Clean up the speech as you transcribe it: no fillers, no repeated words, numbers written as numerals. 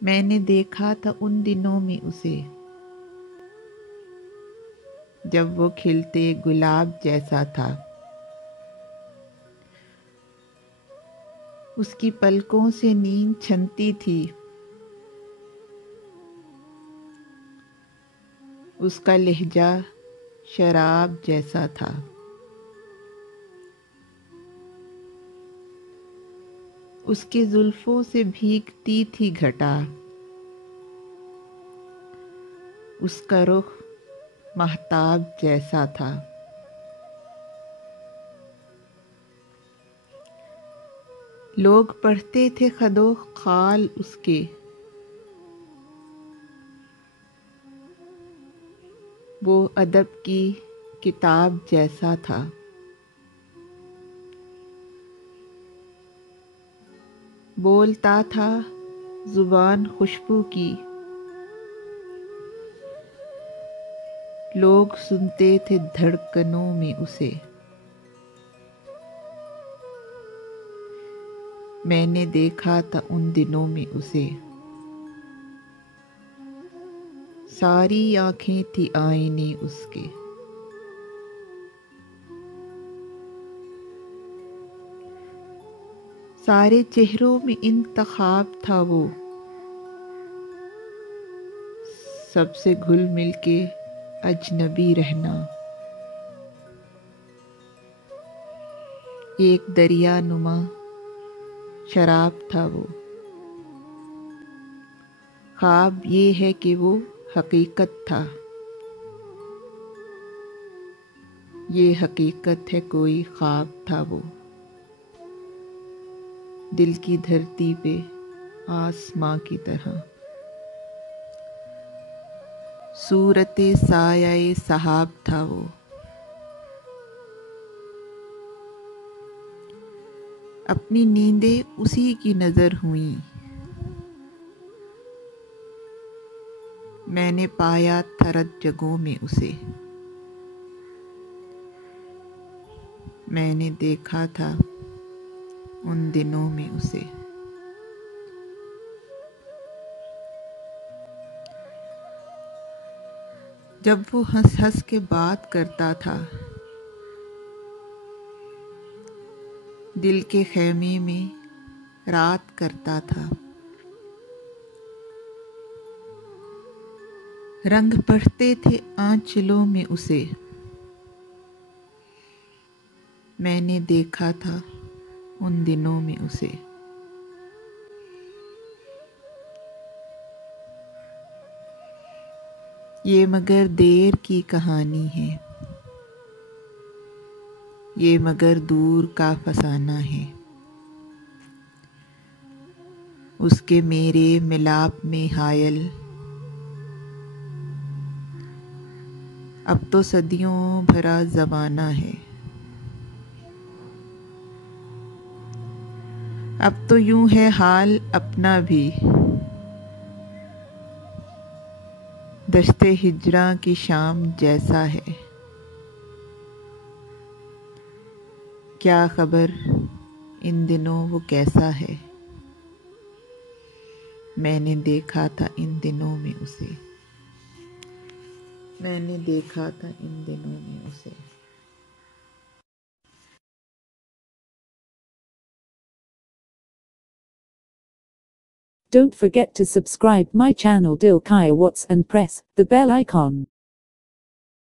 मैंने देखा था उन दिनों में उसे, जब वो खिलते गुलाब जैसा था। उसकी पलकों से नींद छनती थी, उसका लहजा शराब जैसा था। उसकी जुल्फों से भीगती थी घटा, उसका रुख महताब जैसा था। लोग पढ़ते थे खदो खाल उसके, वो अदब की किताब जैसा था। बोलता था जुबान खुशबू की, लोग सुनते थे धड़कनों में उसे। मैंने देखा था उन दिनों में उसे, सारी आंखें थी आईने उसके। सारे चेहरों में इंतखाब था वो, सबसे घुल मिल के अजनबी रहना। एक दरिया नुमा शराब था वो, ख्वाब ये है कि वो हकीकत था। ये हकीकत है कोई ख्वाब था वो, दिल की धरती पे आसमां की तरह। सूरते साये सहाब था वो, अपनी नींदें उसी की नजर हुई। मैंने पाया थरद जगों में उसे, मैंने देखा था उन दिनों में उसे। जब वो हंस हंस के बात करता था, दिल के खेमे में रात करता था। रंग पढ़ते थे आंचलों में उसे, मैंने देखा था उन दिनों में उसे। ये मगर देर की कहानी है, ये मगर दूर का फसाना है। उसके मेरे मिलाप में हायल, अब तो सदियों भरा ज़माना है। अब तो यूं है हाल अपना भी, दश्ते हिजरा की शाम जैसा है। क्या खबर इन दिनों वो कैसा है, मैंने देखा था इन दिनों में उसे। मैंने देखा था इन दिनों में उसे। Don't forget to subscribe my channel Dil Kaya Watts and press the bell icon.